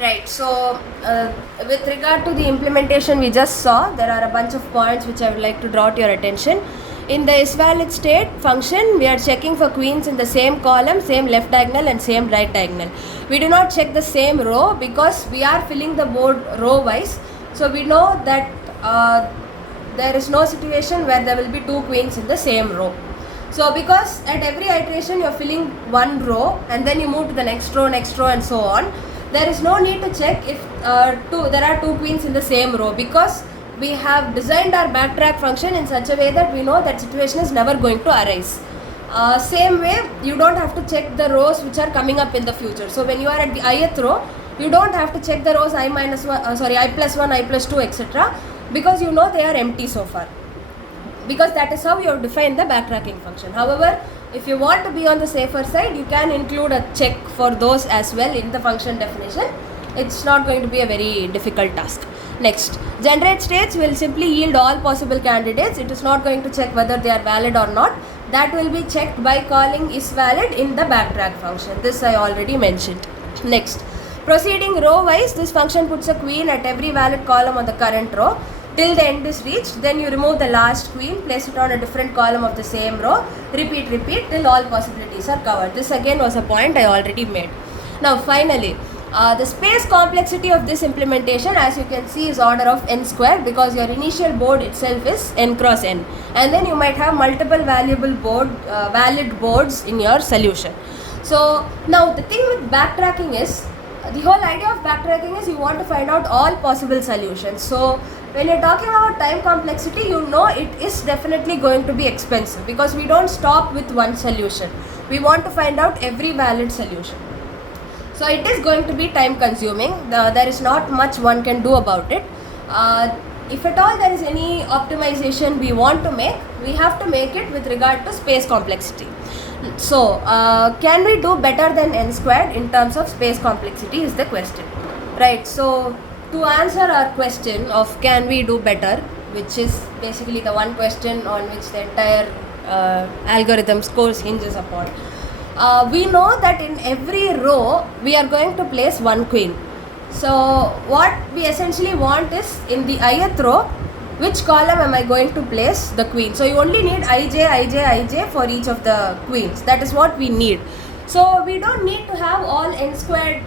Right, so with regard to the implementation we just saw, there are a bunch of points which I would like to draw to your attention. In the isValid state function, we are checking for queens in the same column, same left diagonal and same right diagonal. We do not check the same row because we are filling the board row wise. So we know that there is no situation where there will be two queens in the same row. So because at every iteration you are filling one row and then you move to the next row and so on, there is no need to check if there are two queens in the same row, because we have designed our backtrack function in such a way that we know that situation is never going to arise. Same way, you don't have to check the rows which are coming up in the future. So when you are at the ith row, you don't have to check the rows I plus 1, I plus 2, etc. because you know they are empty so far. Because that is how you have defined the backtracking function. However, if you want to be on the safer side, you can include a check for those as well in the function definition. It's not going to be a very difficult task. Next, generate states will simply yield all possible candidates. It is not going to check whether they are valid or not. That will be checked by calling isValid in the backtrack function. This I already mentioned. Next, proceeding row wise, this function puts a queen at every valid column on the current row till the end is reached. Then you remove the last queen, place it on a different column of the same row, repeat till all possibilities are covered. This again was a point I already made. Now finally, the space complexity of this implementation, as you can see, is order of n squared, because your initial board itself is n cross n, and then you might have multiple valid boards in your solution. So now the thing with backtracking is, the whole idea of backtracking is you want to find out all possible solutions. So when you're talking about time complexity, you know it is definitely going to be expensive, because we don't stop with one solution. We want to find out every valid solution. So it is going to be time consuming. There is not much one can do about it. If at all there is any optimization we want to make, we have to make it with regard to space complexity. So can we do better than n squared in terms of space complexity is the question, right? So to answer our question of can we do better, which is basically the one question on which the entire algorithm's course hinges upon, we know that in every row we are going to place one queen. So what we essentially want is, in the ith row, which column am I going to place the queen? So you only need ij for each of the queens. That is what we need. So we don't need to have all n squared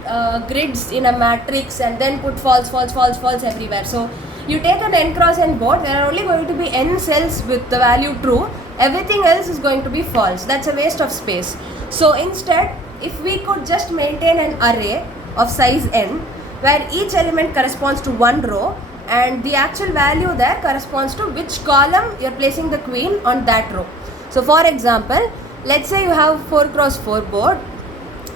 grids in a matrix and then put false everywhere. So you take an n cross n board, there are only going to be n cells with the value true. Everything else is going to be false. That's a waste of space. So instead, if we could just maintain an array of size n, where each element corresponds to one row and the actual value there corresponds to which column you're placing the queen on that row. So for example, let's say you have 4 cross 4 board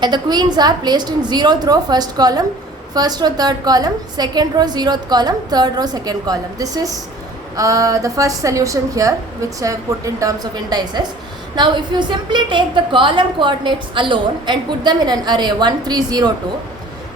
and the queens are placed in 0th row first column, first row third column, second row 0th column, third row second column. This is the first solution here, which I put in terms of indices. Now if you simply take the column coordinates alone and put them in an array 1, 3, 0, 2,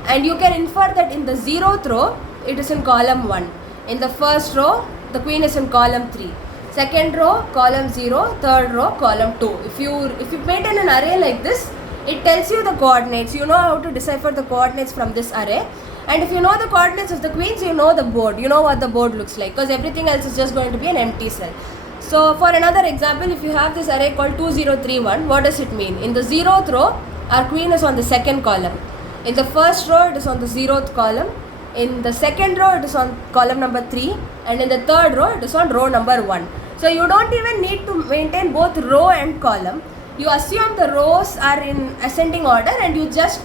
and you can infer that in the 0th row it is in column 1, in the first row the queen is in column 3, second row column 0, third row column 2. If you maintain an array like this, it tells you the coordinates. You know how to decipher the coordinates from this array, and if you know the coordinates of the queens, you know the board, you know what the board looks like, because everything else is just going to be an empty cell. So for another example, if you have this array called 2031, what does it mean? In the 0th row, our queen is on the second column. In the first row, it is on the 0th column. In the second row, it is on column number 3. And in the third row, it is on row number 1. So you don't even need to maintain both row and column. You assume the rows are in ascending order and you just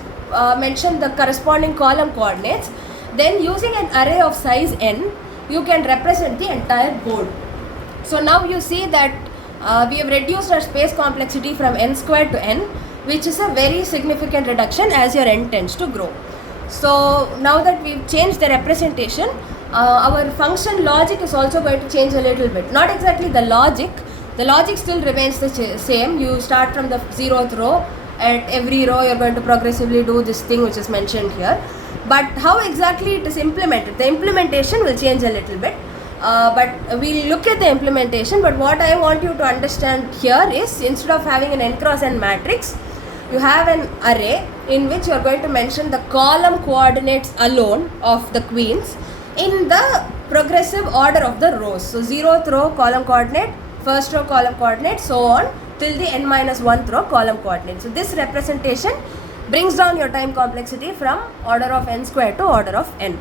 mention the corresponding column coordinates. Then using an array of size n, you can represent the entire board. So now you see that we have reduced our space complexity from n squared to n, which is a very significant reduction as your n tends to grow. So now that we've changed the representation, our function logic is also going to change a little bit. Not exactly the logic still remains the same. You start from the 0th row, at every row you're going to progressively do this thing which is mentioned here. But how exactly it is implemented, the implementation will change a little bit. But we'll look at the implementation. But what I want you to understand here is, instead of having an n cross n matrix, you have an array in which you are going to mention the column coordinates alone of the queens in the progressive order of the rows. So 0th row column coordinate, first row column coordinate, so on till the n minus 1th row column coordinate. So this representation brings down your time complexity from order of n square to order of n.